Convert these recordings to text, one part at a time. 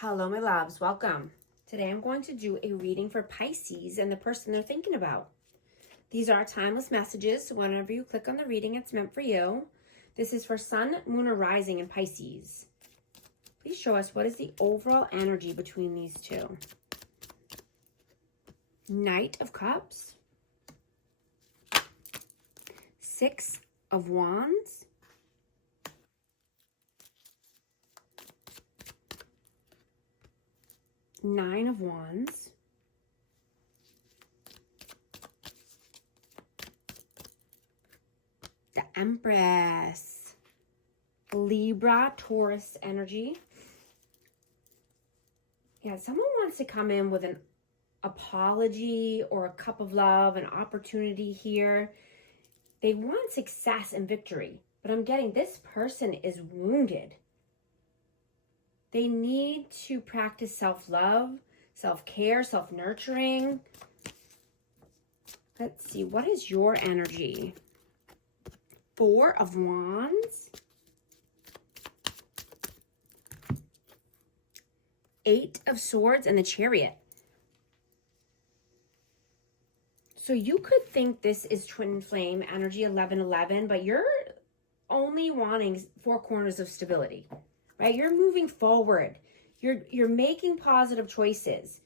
Hello, my loves. Welcome. Today I'm going to do a reading for Pisces and the person they're thinking about. These are timeless messages, so whenever you click on the reading, it's meant for you. This is for Sun, Moon, or Rising in Pisces. Please show us what is the overall energy between these two. Knight of Cups. Six of Wands. Nine of Wands. The Empress. Libra, Taurus energy. Yeah, someone wants to come in with an apology or a cup of love, an opportunity here. They want success and victory, but I'm getting this person is wounded. They need to practice self-love, self-care, self-nurturing. Let's see, what is your energy? Four of Wands. Eight of Swords and the Chariot. So you could think this is twin flame energy 11-11, but you're only wanting four corners of stability, right? You're moving forward. You're making positive choices.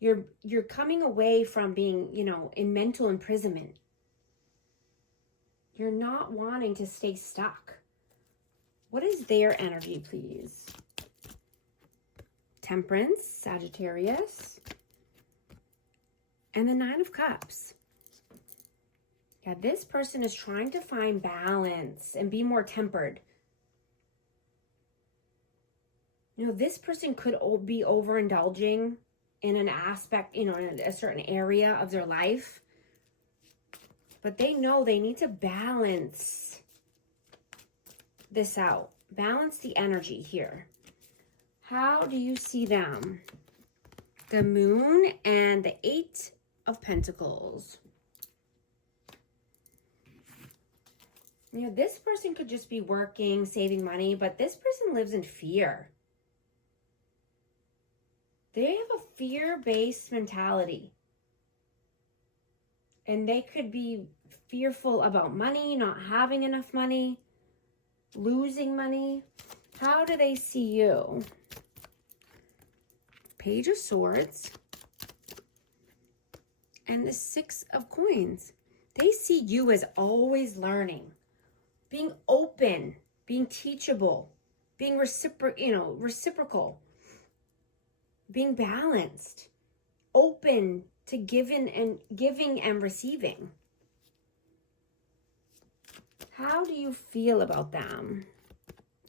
You're coming away from being, in mental imprisonment. You're not wanting to stay stuck. What is their energy, please? Temperance, Sagittarius, and the Nine of Cups. Yeah, this person is trying to find balance and be more tempered. This person could be overindulging in an aspect, in a certain area of their life. But they know they need to balance this out. Balance the energy here. How do you see them? The Moon and the Eight of Pentacles. This person could just be working, saving money, but this person lives in fear. They have a fear-based mentality. And they could be fearful about money, not having enough money, losing money. How do they see you? Page of Swords and the Six of Coins. They see you as always learning, being open, being teachable, being reciprocal, being balanced, open to giving and receiving. How do you feel about them?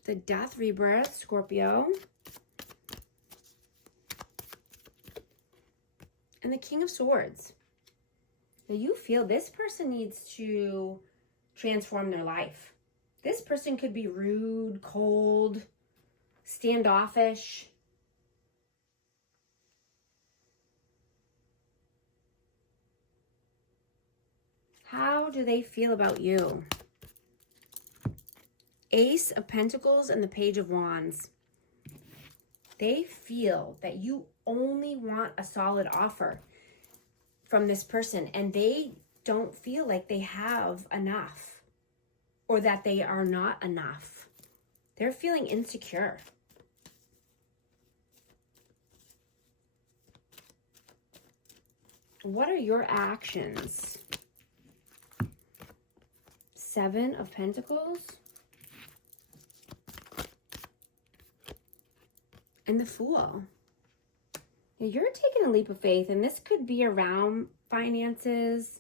The Death, Rebirth, Scorpio. And the King of Swords. Now you feel this person needs to transform their life. This person could be rude, cold, standoffish. How do they feel about you? Ace of Pentacles and the Page of Wands. They feel that you only want a solid offer from this person, and they don't feel like they have enough or that they are not enough. They're feeling insecure. What are your actions? Seven of Pentacles and the Fool. You're taking a leap of faith, and this could be around finances,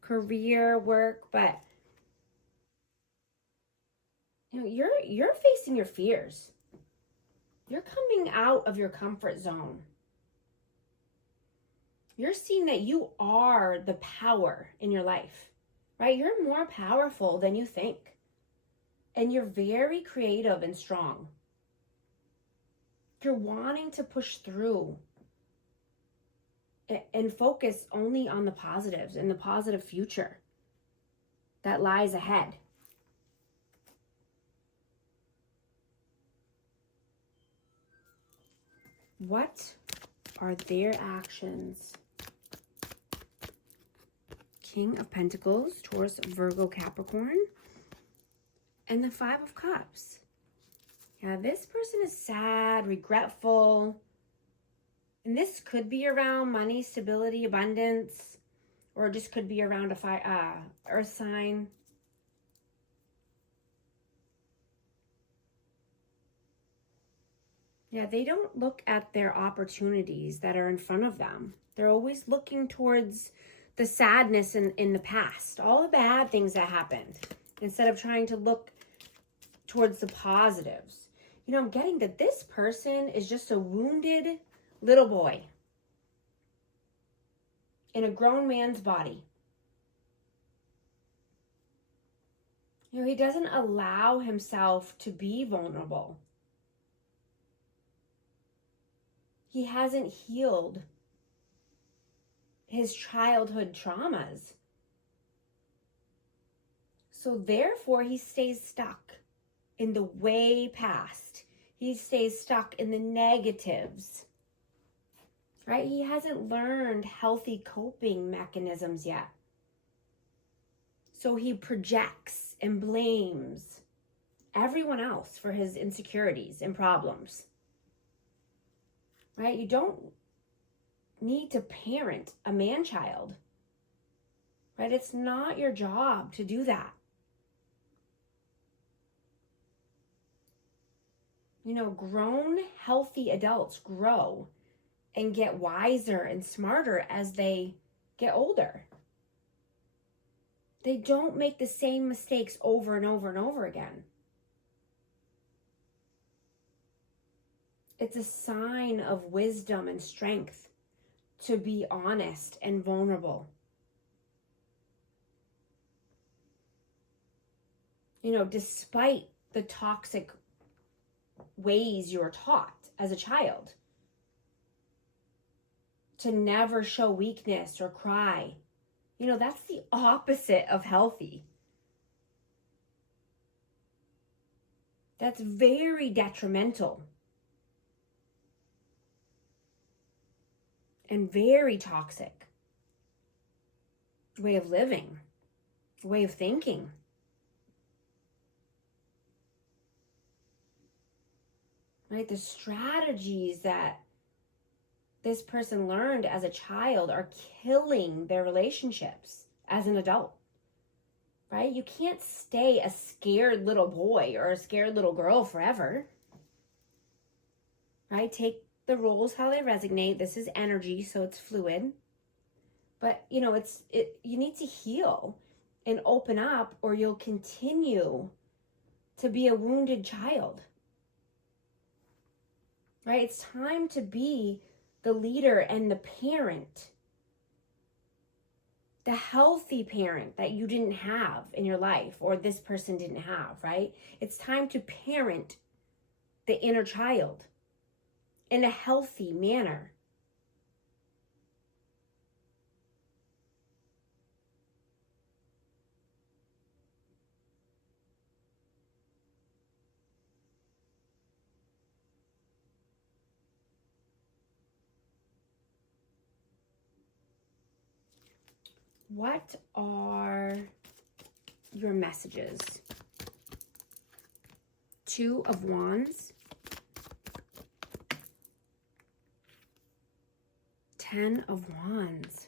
career, work, but you're facing your fears. You're coming out of your comfort zone. You're seeing that you are the power in your life, right? You're more powerful than you think, and you're very creative and strong. You're wanting to push through and focus only on the positives and the positive future that lies ahead. What are their actions? King of Pentacles, Taurus, Virgo, Capricorn, and the Five of Cups. Yeah, this person is sad, regretful, and this could be around money, stability, abundance, or it just could be around a earth sign. Yeah, they don't look at their opportunities that are in front of them. They're always looking towards the sadness in the past, all the bad things that happened, instead of trying to look towards the positives. You know, I'm getting that this person is just a wounded little boy in a grown man's body. You know, he doesn't allow himself to be vulnerable. He hasn't healed his childhood traumas. So therefore, he stays stuck in the way past. He stays stuck in the negatives, right? He hasn't learned healthy coping mechanisms yet. So he projects and blames everyone else for his insecurities and problems, right? You don't need to parent a man-child, right? It's not your job to do that. You know, grown, healthy adults grow and get wiser and smarter as they get older. They don't make the same mistakes over and over and over again. It's a sign of wisdom and strength to be honest and vulnerable. You know, despite the toxic ways you were taught as a child, to never show weakness or cry. You know, that's the opposite of healthy. That's very detrimental and very toxic way of living, way of thinking. Right? The strategies that this person learned as a child are killing their relationships as an adult. Right? You can't stay a scared little boy or a scared little girl forever. Right? Take the roles how they resonate. This is energy, so it's fluid. But, you know, you need to heal and open up, or you'll continue to be a wounded child. Right? It's time to be the leader and the parent, the healthy parent that you didn't have in your life, or this person didn't have, right? It's time to parent the inner child in a healthy manner. What are your messages? Two of Wands, 10 of Wands.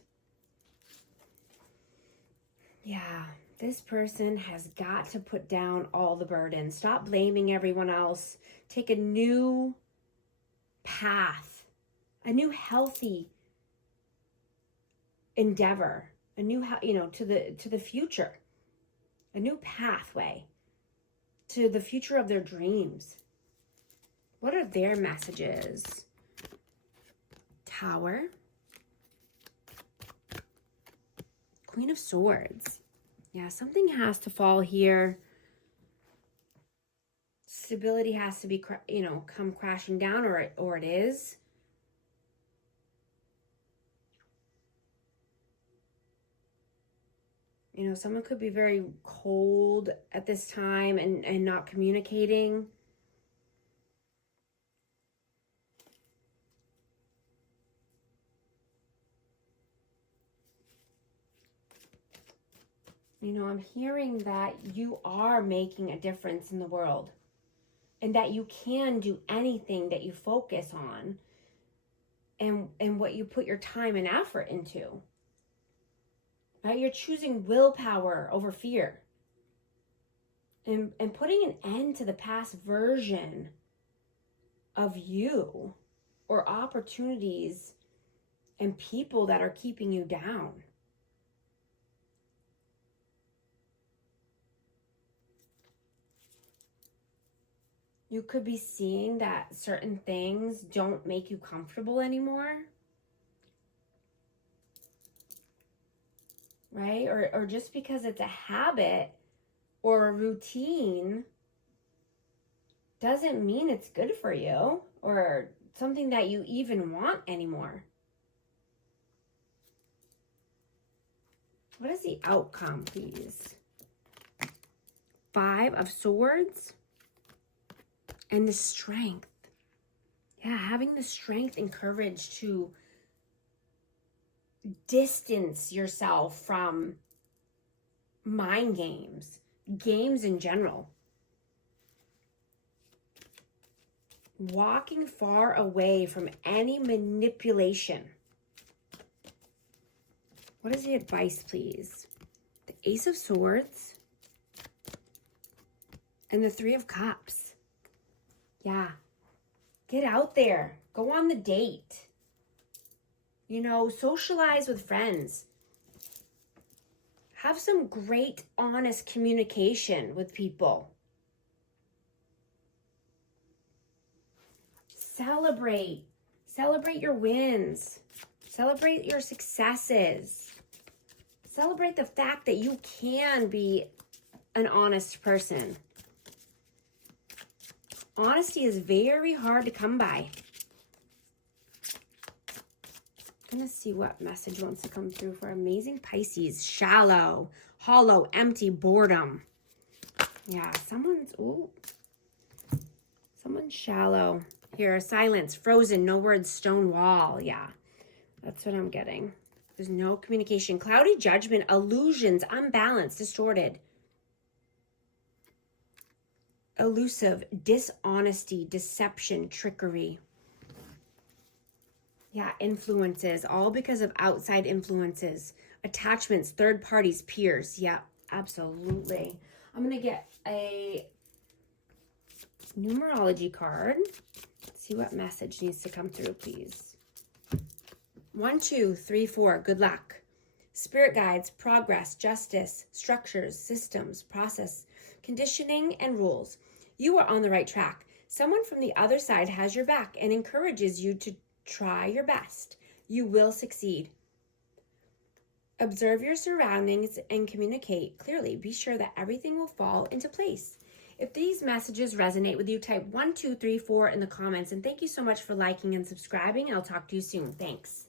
Yeah, this person has got to put down all the burden. Stop blaming everyone else. Take a new path, a new healthy endeavor, a new, you know, to the future, a new pathway to the future of their dreams. What are their messages? Tower, Queen of Swords. Yeah, something has to fall here. Stability has to be, you know, come crashing down, or it is. You know, someone could be very cold at this time and not communicating. You know, I'm hearing that you are making a difference in the world and that you can do anything that you focus on and what you put your time and effort into. Right? You're choosing willpower over fear and putting an end to the past version of you or opportunities and people that are keeping you down. You could be seeing that certain things don't make you comfortable anymore. Right? Or just because it's a habit or a routine doesn't mean it's good for you or something that you even want anymore. What is the outcome, please? 5 of Swords and the strength. Yeah, having the strength and courage to distance yourself from mind games, games in general. Walking far away from any manipulation. What is the advice, please? The Ace of Swords and the 3 of Cups. Yeah. Get out there. Go on the date. You know, socialize with friends. Have some great, honest communication with people. Celebrate. Celebrate your wins. Celebrate your successes. Celebrate the fact that you can be an honest person. Honesty is very hard to come by. I'm going to see what message wants to come through for amazing Pisces. Shallow, hollow, empty, boredom. Yeah, someone's shallow. Here, silence, frozen, no words, stone wall. Yeah, that's what I'm getting. There's no communication. Cloudy judgment, illusions, unbalanced, distorted. Elusive, dishonesty, deception, trickery. Yeah, influences, all because of outside influences. Attachments, third parties, peers. Yeah, absolutely. I'm going to get a numerology card. Let's see what message needs to come through, please. 1, 2, 3, 4. Good luck. Spirit guides, progress, justice, structures, systems, process, conditioning, and rules. You are on the right track. Someone from the other side has your back and encourages you to try your best. You will succeed. Observe your surroundings and communicate clearly. Be sure that everything will fall into place. If these messages resonate with you, type 1, 2, 3, 4 in the comments. And thank you so much for liking and subscribing. I'll talk to you soon. Thanks.